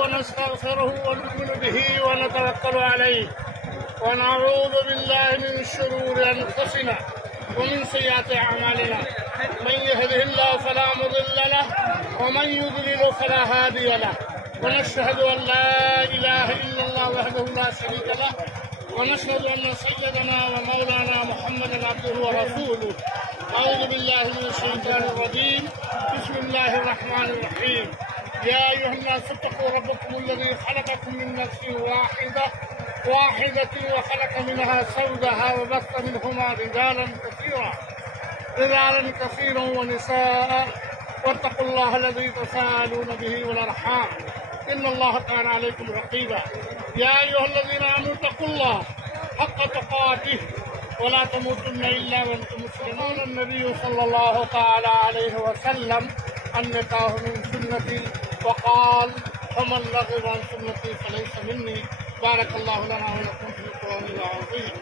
ونستغفره ونؤمن به ونتوكل عليه ونعوذ بالله من شرور أنفسنا ومن سيئات أعمالنا من يهده الله فلا مضل له ومن يضلل فلا هادي له ونشهد أن لا إله إلا الله وحده لا شريك له ونشهد أن سيدنا ومولانا محمدا عبده ورسوله. أعوذ بالله من الشيطان الرجيم. بسم الله الرحمن الرحيم. يا أيها الناس اتقوا ربكم الذي خلقكم من نفس واحدة وخلق منها زوجها وبث منهما رجالا كثيرا ونساء واتقوا الله الذي تساءلون به والأرحام إن الله كان عليكم رقيبا. يا أيها الذين آمنوا اتقوا الله حق تقاته ولا تموتن إلا وأنتم مسلمون. النبي صلى الله تعالى عليه وسلم النكاح من سنتي وقال فمن رغب عن سنتي فليس مني. بارك الله لنا ولكم في القرآن العظيم.